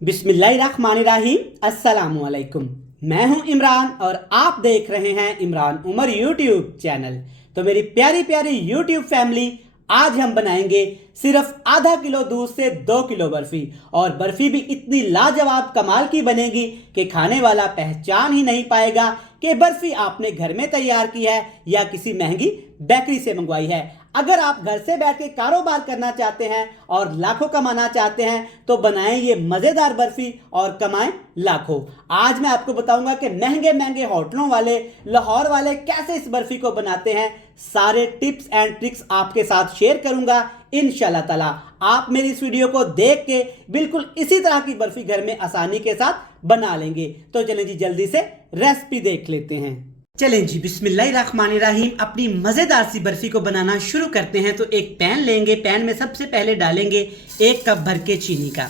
बिस्मिल्लाहिर्रहमानिर्रहीम अस्सलामुअलैकुम। मैं हूं इमरान और आप देख रहे हैं इमरान उमर यूट्यूब चैनल। तो मेरी प्यारी प्यारी यूट्यूब फैमिली, आज हम बनाएंगे सिर्फ आधा किलो दूध से 2 किलो बर्फी, और बर्फी भी इतनी लाजवाब कमाल की बनेगी कि खाने वाला पहचान ही नहीं पाएगा कि बर्फी आपने घर में तैयार की है या किसी महंगी बेकरी से मंगवाई है। अगर आप घर से बैठ के कारोबार करना चाहते हैं और लाखों कमाना चाहते हैं तो बनाएं ये मज़ेदार बर्फी और कमाएं लाखों। आज मैं आपको बताऊंगा कि महंगे महंगे होटलों वाले, लाहौर वाले कैसे इस बर्फी को बनाते हैं। सारे टिप्स एंड ट्रिक्स आपके साथ शेयर करूंगा इंशाल्लाह ताला। आप मेरी इस वीडियो को देख के बिल्कुल इसी तरह की बर्फी घर में आसानी के साथ बना लेंगे। तो चलें जी, जल्दी से रेसिपी देख लेते हैं। चलें जी, बिस्मिल्लाहिर्रहमानिर्रहीम। अपनी मज़ेदार सी बर्फ़ी को बनाना शुरू करते हैं। तो एक पैन लेंगे, पैन में सबसे पहले डालेंगे 1 कप भर के चीनी का।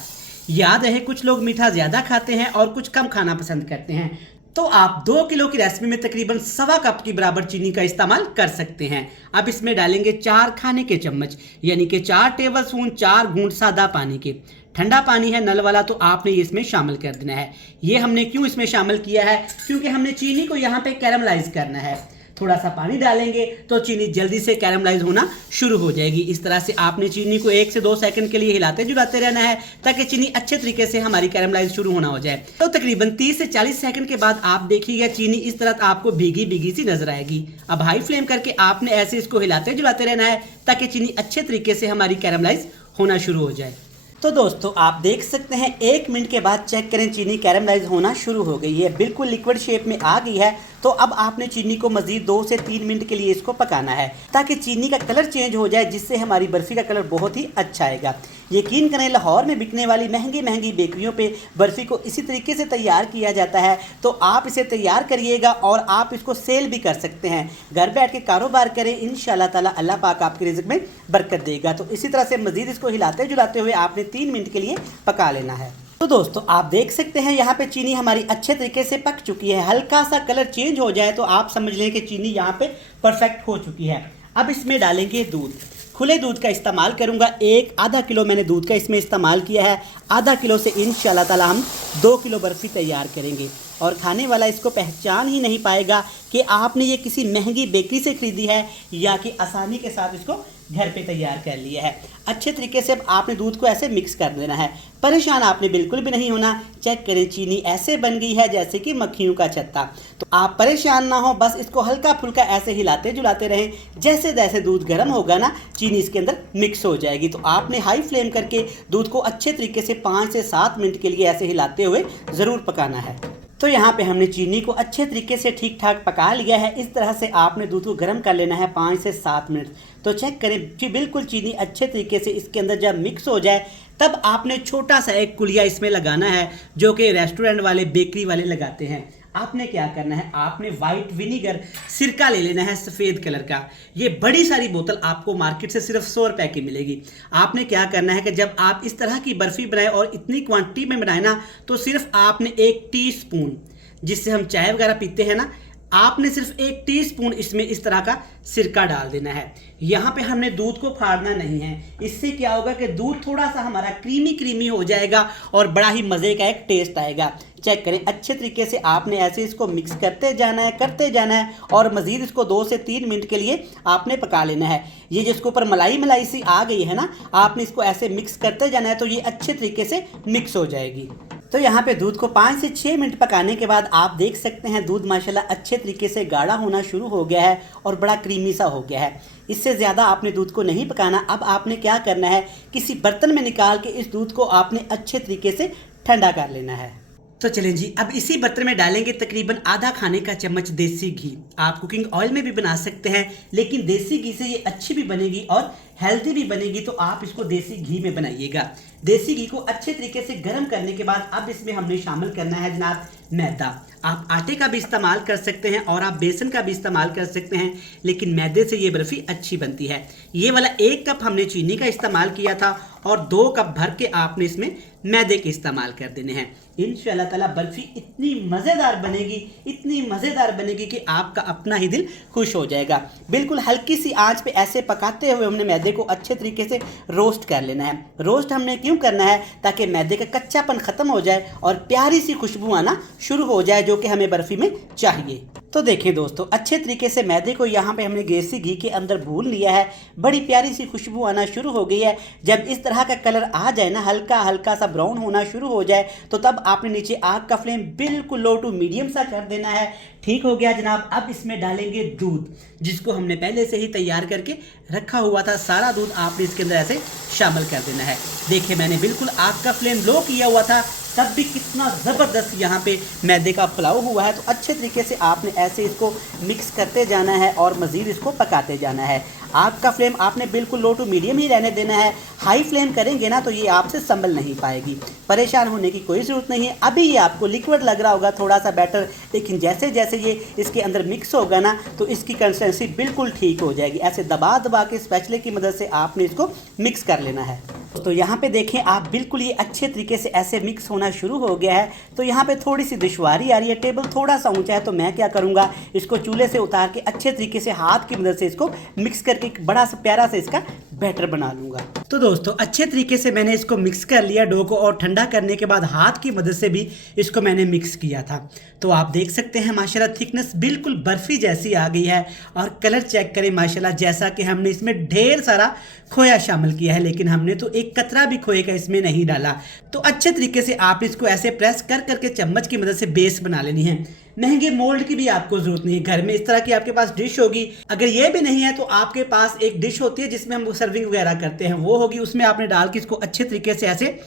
याद रहे कुछ लोग मीठा ज़्यादा खाते हैं और कुछ कम खाना पसंद करते हैं, तो आप 2 किलो की रेसिपी में तकरीबन 1.25 कप की बराबर चीनी का इस्तेमाल कर सकते हैं। अब इसमें डालेंगे 4 खाने के चम्मच यानी कि 4 टेबल स्पून 4 घूंट सादा पानी के। ठंडा पानी है नल वाला, तो आपने ये इसमें शामिल कर देना है। ये हमने क्यों इसमें शामिल किया है, क्योंकि हमने चीनी को यहाँ पे कैरमलाइज करना है। थोड़ा सा पानी डालेंगे तो चीनी जल्दी से कैरमलाइज होना शुरू हो जाएगी। इस तरह से आपने चीनी को 1 से 2 सेकंड के लिए हिलाते जुलाते रहना है ताकि चीनी अच्छे तरीके से हमारी कैरमलाइज शुरू होना हो जाए। तो तकरीबन 30 से 40 सेकंड के बाद आप देखिएगा चीनी इस तरह आपको भीगी भीगी सी नजर आएगी। अब हाई फ्लेम करके आपने ऐसे इसको हिलाते जुलाते रहना है ताकि चीनी अच्छे तरीके से हमारी कैरमलाइज होना शुरू हो जाए। तो दोस्तों आप देख सकते हैं 1 मिनट के बाद चेक करें, चीनी कैरमलाइज होना शुरू हो गई है, बिल्कुल लिक्विड शेप में आ गई है। तो अब आपने चीनी को मज़ीद 2 से 3 मिनट के लिए इसको पकाना है ताकि चीनी का कलर चेंज हो जाए, जिससे हमारी बर्फ़ी का कलर बहुत ही अच्छा आएगा। यकीन करें, लाहौर में बिकने वाली महंगी महंगी बेकरियों पे बर्फ़ी को इसी तरीके से तैयार किया जाता है। तो आप इसे तैयार करिएगा और आप इसको सेल भी कर सकते हैं। घर बैठ के कारोबार करें, इंशाल्लाह ताला अल्लाह पाक आपके रिज़्क़ में बरकत देगा। तो इसी तरह से मज़ीद इसको हिलाते जुलाते हुए आपने 3 मिनट के लिए पका लेना है। तो दोस्तों आप देख सकते हैं यहाँ पे चीनी हमारी अच्छे तरीके से पक चुकी है। हल्का सा कलर चेंज हो जाए तो आप समझ लें कि चीनी यहाँ पे परफेक्ट हो चुकी है। अब इसमें डालेंगे दूध। खुले दूध का इस्तेमाल करूँगा, आधा किलो मैंने दूध का इसमें इस्तेमाल किया है। आधा किलो से इंशाल्लाह ताला हम 2 किलो बर्फ़ी तैयार करेंगे और खाने वाला इसको पहचान ही नहीं पाएगा कि आपने ये किसी महंगी बेकरी से ख़रीदी है या कि आसानी के साथ इसको घर पे तैयार कर लिया है। अच्छे तरीके से अब आपने दूध को ऐसे मिक्स कर देना है। परेशान आपने बिल्कुल भी नहीं होना। चेक करें चीनी ऐसे बन गई है जैसे कि मक्खियों का छत्ता। तो आप परेशान ना हो, बस इसको हल्का फुल्का ऐसे हिलाते जुलाते रहें। जैसे जैसे दूध गर्म होगा ना, चीनी इसके अंदर मिक्स हो जाएगी। तो आपने हाई फ्लेम करके दूध को अच्छे तरीके से 5 से 7 मिनट के लिए ऐसे हिलाते हुए ज़रूर पकाना है। तो यहाँ पे हमने चीनी को अच्छे तरीके से ठीक ठाक पका लिया है। इस तरह से आपने दूध को गर्म कर लेना है 5 से 7 मिनट। तो चेक करें कि बिल्कुल चीनी अच्छे तरीके से इसके अंदर जब मिक्स हो जाए, तब आपने छोटा सा एक कुलिया इसमें लगाना है, जो कि रेस्टोरेंट वाले, बेकरी वाले लगाते हैं। आपने क्या करना है, आपने वाइट विनीगर, सिरका ले लेना है सफ़ेद कलर का। ये बड़ी सारी बोतल आपको मार्केट से सिर्फ 100 रुपए की मिलेगी। आपने क्या करना है कि जब आप इस तरह की बर्फ़ी बनाएं और इतनी क्वांटिटी में बनाए ना, तो सिर्फ आपने 1 टीस्पून, जिससे हम चाय वगैरह पीते हैं ना, आपने सिर्फ 1 टीस्पून इसमें इस तरह का सिरका डाल देना है। यहाँ पे हमने दूध को फाड़ना नहीं है। इससे क्या होगा कि दूध थोड़ा सा हमारा क्रीमी क्रीमी हो जाएगा और बड़ा ही मज़े का एक टेस्ट आएगा। चेक करें अच्छे तरीके से आपने ऐसे इसको मिक्स करते जाना है और मज़ीद इसको 2 से 3 मिनट के लिए आपने पका लेना है। ये जिसके ऊपर मलाई मलाई सी आ गई है ना, आपने इसको ऐसे मिक्स करते जाना है तो ये अच्छे तरीके से मिक्स हो जाएगी। तो यहाँ पे दूध को 5 से 6 मिनट पकाने के बाद आप देख सकते हैं दूध माशाल्लाह अच्छे तरीके से गाढ़ा होना शुरू हो गया है और बड़ा क्रीमी सा हो गया है। इससे ज़्यादा आपने दूध को नहीं पकाना। अब आपने क्या करना है, किसी बर्तन में निकाल के इस दूध को आपने अच्छे तरीके से ठंडा कर लेना है। तो चलें जी, अब इसी बर्तन में डालेंगे तकरीबन आधा खाने का चम्मच देसी घी। आप कुकिंग ऑयल में भी बना सकते हैं, लेकिन देसी घी से ये अच्छी भी बनेगी और हेल्दी भी बनेगी। तो आप इसको देसी घी में बनाइएगा। देसी घी को अच्छे तरीके से गर्म करने के बाद अब इसमें हमने शामिल करना है जनाब मैदा। आप आटे का भी इस्तेमाल कर सकते हैं और आप बेसन का भी इस्तेमाल कर सकते हैं, लेकिन मैदे से ये बर्फ़ी अच्छी बनती है। ये वाला 1 कप हमने चीनी का इस्तेमाल किया था और 2 कप भर के आपने इसमें मैदे के इस्तेमाल कर देने हैं। इंशाल्लाह ताला बर्फ़ी इतनी मज़ेदार बनेगी कि आपका अपना ही दिल खुश हो जाएगा। बिल्कुल हल्की सी आंच पे ऐसे पकाते हुए हमने मैदे मैदे को अच्छे तरीके से रोस्ट कर लेना है। रोस्ट हमने क्यों करना है? ताकि मैदे का कच्चापन ख़त्म हो जाए और प्यारी सी खुशबू आना शुरू हो जाए, जो कि हमें बर्फ़ी में चाहिए। तो देखिए दोस्तों, अच्छे तरीके से मैदे को यहाँ पे हमने देसी घी के अंदर भून लिया है। बड़ी प्यारी सी खुशबू आना शुरू हो गई है। जब इस तरह का कलर आ जाए ना, हल्का हल्का सा ब्राउन होना शुरू हो जाए, तो तब आपने नीचे आग का फ्लेम बिल्कुल लो टू मीडियम सा कर देना है। ठीक हो गया जनाब। अब इसमें डालेंगे दूध, जिसको हमने पहले से ही तैयार करके रखा हुआ था। सारा दूध आपने इसके अंदर ऐसे शामिल कर देना है। देखिए मैंने बिल्कुल आग का फ्लेम लो किया हुआ था, तब भी कितना ज़बरदस्त यहाँ पे मैदे का पुलाव हुआ है। तो अच्छे तरीके से आपने ऐसे इसको मिक्स करते जाना है और मज़ीद इसको पकाते जाना है। आग का फ्लेम आपने बिल्कुल लो टू मीडियम ही रहने देना है। हाई फ्लेम करेंगे ना तो ये आपसे संभल नहीं पाएगी। परेशान होने की कोई ज़रूरत नहीं है। अभी ये आपको लिक्विड लग रहा होगा, थोड़ा सा बैटर, लेकिन जैसे जैसे ये इसके अंदर मिक्स होगा ना, तो इसकी कंसिस्टेंसी बिल्कुल ठीक हो जाएगी। ऐसे दबा दबा के स्पैचुले की मदद से आपने इसको मिक्स कर लेना है। तो यहाँ पे देखें आप, बिल्कुल ये अच्छे तरीके से ऐसे मिक्स होना शुरू हो गया है। तो यहाँ पे थोड़ी सी दुश्वारी आ रही है, टेबल थोड़ा सा ऊंचा है, तो मैं क्या करूँगा, इसको चूल्हे से उतार के अच्छे तरीके से हाथ की मदद से इसको मिक्स करके एक बड़ा सा प्यारा सा इसका बैटर बना लूँगा। तो दोस्तों अच्छे तरीके से मैंने इसको मिक्स कर लिया डो को, और ठंडा करने के बाद हाथ की मदद से भी इसको मैंने मिक्स किया था। तो आप देख सकते हैं माशाल्लाह थिकनेस बिल्कुल बर्फ़ी जैसी आ गई है। और कलर चेक करें माशाल्लाह, जैसा कि हमने इसमें ढेर सारा खोया शामिल किया है, लेकिन हमने तो एक कतरा भी खोए का इसमें नहीं डाला। तो अच्छे तरीके से आप इसको ऐसे प्रेस कर करके चम्मच की मदद से बेस बना लेनी है। महंगे मोल्ड की भी आपको जरूरत नहीं है, घर में इस तरह की आपके पास डिश होगी। अगर ये भी नहीं है तो आपके पास एक डिश होती है जिसमें हम सर्विंग वगैरह करते हैं, वो होगी। उसमें आपने डाल के इसको अच्छे तरीके से ऐसे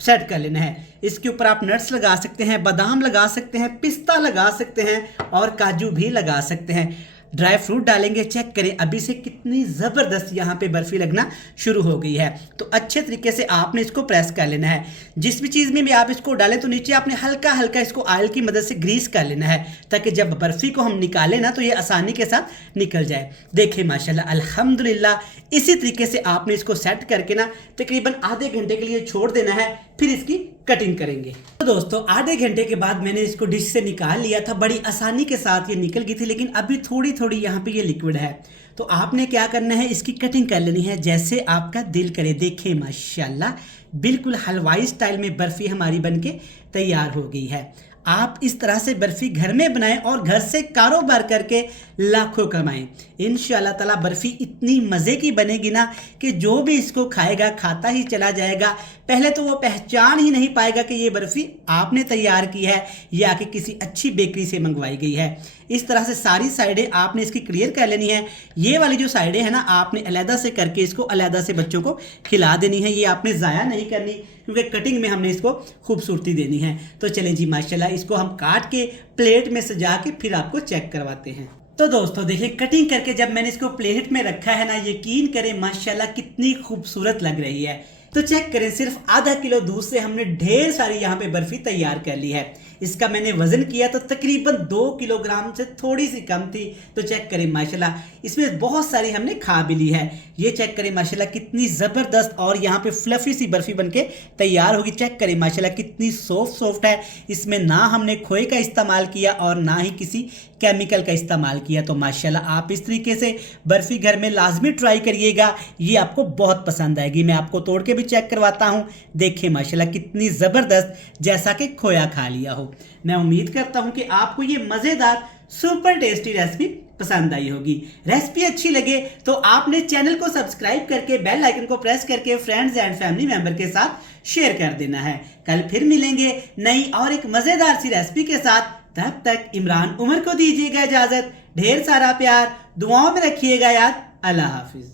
सेट कर लेना है। इसके ऊपर आप नट्स लगा सकते हैं, बादाम लगा सकते हैं, पिस्ता लगा सकते हैं और काजू भी लगा सकते हैं। ड्राई फ्रूट डालेंगे। चेक करें अभी से कितनी ज़बरदस्त यहाँ पे बर्फ़ी लगना शुरू हो गई है। तो अच्छे तरीके से आपने इसको प्रेस कर लेना है। जिस भी चीज़ में भी आप इसको डालें तो नीचे आपने हल्का हल्का इसको ऑयल की मदद से ग्रीस कर लेना है, ताकि जब बर्फ़ी को हम निकालें ना तो ये आसानी के साथ निकल जाए। देखिए माशाल्लाह अल्हम्दुलिल्लाह, इसी तरीके से आपने इसको सेट करके ना तकरीबन आधे घंटे के लिए छोड़ देना है, फिर इसकी कटिंग करेंगे। तो दोस्तों आधे घंटे के बाद मैंने इसको डिश से निकाल लिया था। बड़ी आसानी के साथ ये निकल गई थी, लेकिन अभी थोड़ी थोड़ी यहाँ पे ये लिक्विड है। तो आपने क्या करना है, इसकी कटिंग कर लेनी है जैसे आपका दिल करे। देखें माशाल्लाह बिल्कुल हलवाई स्टाइल में बर्फ़ी हमारी बनके तैयार हो गई है। आप इस तरह से बर्फ़ी घर में बनाएं और घर से कारोबार करके लाखों कमाएं। इंशाअल्लाह ताला बर्फ़ी इतनी मज़े की बनेगी ना कि जो भी इसको खाएगा खाता ही चला जाएगा। पहले तो वो पहचान ही नहीं पाएगा कि ये बर्फ़ी आपने तैयार की है या कि किसी अच्छी बेकरी से मंगवाई गई है। इस तरह से सारी साइडें आपने इसकी क्लियर कर लेनी है। ये वाली जो साइडें हैं ना, आपने अलहदा से करके इसको अलहदा से बच्चों को खिला देनी है। ये आपने ज़ाया नहीं करनी, क्योंकि कटिंग में हमने इसको खूबसूरती देनी है। तो चलें जी माशाल्लाह, इसको हम काट के प्लेट में सजा के फिर आपको चेक करवाते हैं। तो दोस्तों देखिए कटिंग करके जब मैंने इसको प्लेट में रखा है ना, यकीन करें माशाल्लाह कितनी खूबसूरत लग रही है। तो चेक करें, सिर्फ आधा किलो दूध से हमने ढेर सारी यहाँ पे बर्फ़ी तैयार कर ली है। इसका मैंने वज़न किया तो तकरीबन 2 किलोग्राम से थोड़ी सी कम थी। तो चेक करें माशाल्लाह, इसमें बहुत सारी हमने खा भी ली है। ये चेक करें माशाल्लाह कितनी ज़बरदस्त और यहाँ पे फ्लफ़ी सी बर्फ़ी बनके तैयार होगी। चेक करें माशाल्लाह कितनी सॉफ्ट है। इसमें ना हमने खोए का इस्तेमाल किया और ना ही किसी केमिकल का इस्तेमाल किया। तो माशाल्लाह आप इस तरीके से बर्फ़ी घर में लाजमी ट्राई करिएगा, ये आपको बहुत पसंद आएगी। मैं आपको तोड़ के भी चेक करवाता हूँ। देखिए माशाल्लाह कितनी ज़बरदस्त, जैसा कि खोया खा लिया हो। मैं उम्मीद करता हूँ कि आपको ये मज़ेदार सुपर टेस्टी रेसिपी पसंद आई होगी। रेसिपी अच्छी लगे तो आपने चैनल को सब्सक्राइब करके बेल आइकन को प्रेस करके फ्रेंड्स एंड फैमिली मेंबर के साथ शेयर कर देना है। कल फिर मिलेंगे नई और एक मज़ेदार सी रेसिपी के साथ। तब तक इमरान उमर को दीजिएगा इजाज़त। ढेर सारा प्यार, दुआओं में रखिएगा याद। अल्लाह हाफिज़।